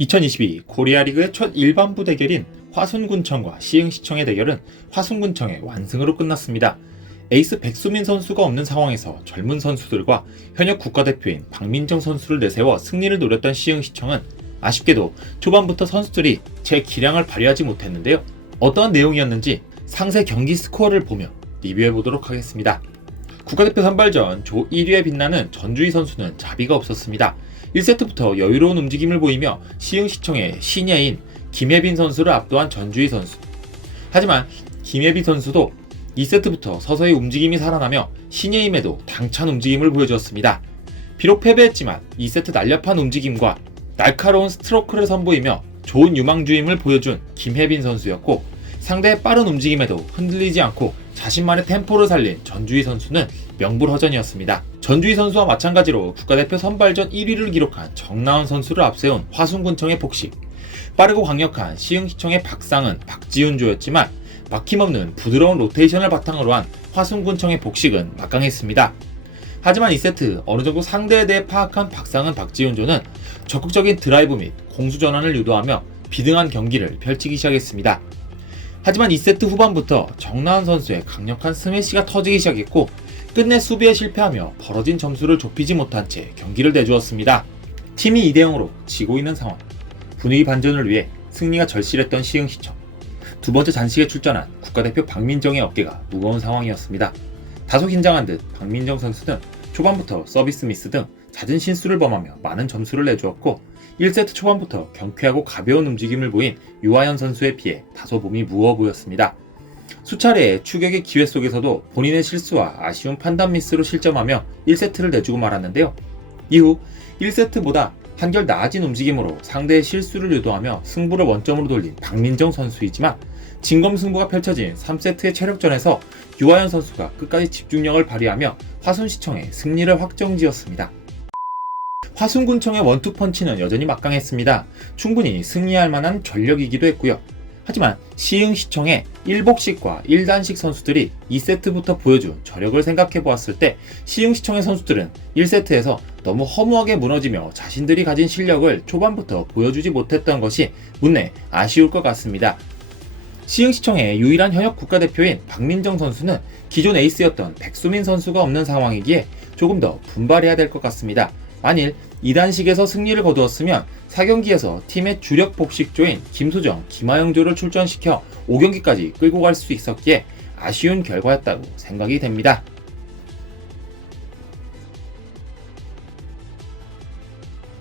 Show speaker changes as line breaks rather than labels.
2022 코리아리그의 첫 일반부 대결인 화순군청과 시흥시청의 대결은 화순군청의 완승으로 끝났습니다. 에이스 백수민 선수가 없는 상황에서 젊은 선수들과 현역 국가대표인 박민정 선수를 내세워 승리를 노렸던 시흥시청은 아쉽게도 초반부터 선수들이 제 기량을 발휘하지 못했는데요. 어떠한 내용이었는지 상세 경기 스코어를 보며 리뷰해 보도록 하겠습니다.
국가대표 선발전 조 1위에 빛나는 전주희 선수는 자비가 없었습니다. 1세트부터 여유로운 움직임을 보이며 시흥시청의 신예인 김혜빈 선수를 압도한 전주희 선수. 하지만 김혜빈 선수도 2세트부터 서서히 움직임이 살아나며 신예임에도 당찬 움직임을 보여주었습니다. 비록 패배했지만 2세트 날렵한 움직임과 날카로운 스트로크를 선보이며 좋은 유망주임을 보여준 김혜빈 선수였고 상대의 빠른 움직임에도 흔들리지 않고 자신만의 템포를 살린 전주희 선수는 명불허전이었습니다.
전주희 선수와 마찬가지로 국가대표 선발전 1위를 기록한 정나은 선수를 앞세운 화순군청의 복식 빠르고 강력한 시흥시청의 박상은 박지훈조였지만 막힘없는 부드러운 로테이션을 바탕으로 한 화순군청의 복식은 막강했습니다. 하지만 2세트 어느 정도 상대에 대해 파악한 박상은 박지훈조는 적극적인 드라이브 및 공수 전환을 유도하며 비등한 경기를 펼치기 시작했습니다. 하지만 2세트 후반부터 정나은 선수의 강력한 스매시가 터지기 시작했고 끝내 수비에 실패하며 벌어진 점수를 좁히지 못한 채 경기를 내주었습니다. 팀이 2대0으로 지고 있는 상황. 분위기 반전을 위해 승리가 절실했던 시흥시청. 두 번째 잔식에 출전한 국가대표 박민정의 어깨가 무거운 상황이었습니다. 다소 긴장한 듯 박민정 선수는 초반부터 서비스 미스 등 잦은 실수를 범하며 많은 점수를 내주었고 1세트 초반부터 경쾌하고 가벼운 움직임을 보인 유아연 선수에 비해 다소 몸이 무거워 보였습니다. 수차례의 추격의 기회 속에서도 본인의 실수와 아쉬운 판단 미스로 실점하며 1세트를 내주고 말았는데요. 이후 1세트보다 한결 나아진 움직임으로 상대의 실수를 유도하며 승부를 원점으로 돌린 박민정 선수이지만 진검승부가 펼쳐진 3세트의 체력전에서 유아연 선수가 끝까지 집중력을 발휘하며 화순시청의 승리를 확정지었습니다.
화순군청의 원투펀치는 여전히 막강했습니다. 충분히 승리할 만한 전력이기도 했고요. 하지만 시흥 시청의 1복식과 1단식 선수들이 2세트부터 보여준 저력을 생각해 보았을 때 시흥 시청의 선수들은 1세트에서 너무 허무하게 무너지며 자신들이 가진 실력을 초반부터 보여주지 못했던 것이 문내 아쉬울 것 같습니다.
시흥시청의 유일한 현역 국가대표인 박민정 선수는 기존 에이스였던 백수민 선수가 없는 상황이기에 조금 더 분발해야 될 것 같습니다. 만일 2단식에서 승리를 거두었으면 4경기에서 팀의 주력 복식조인 김소정, 김하영조를 출전시켜 5경기까지 끌고 갈 수 있었기에 아쉬운 결과였다고 생각이 됩니다.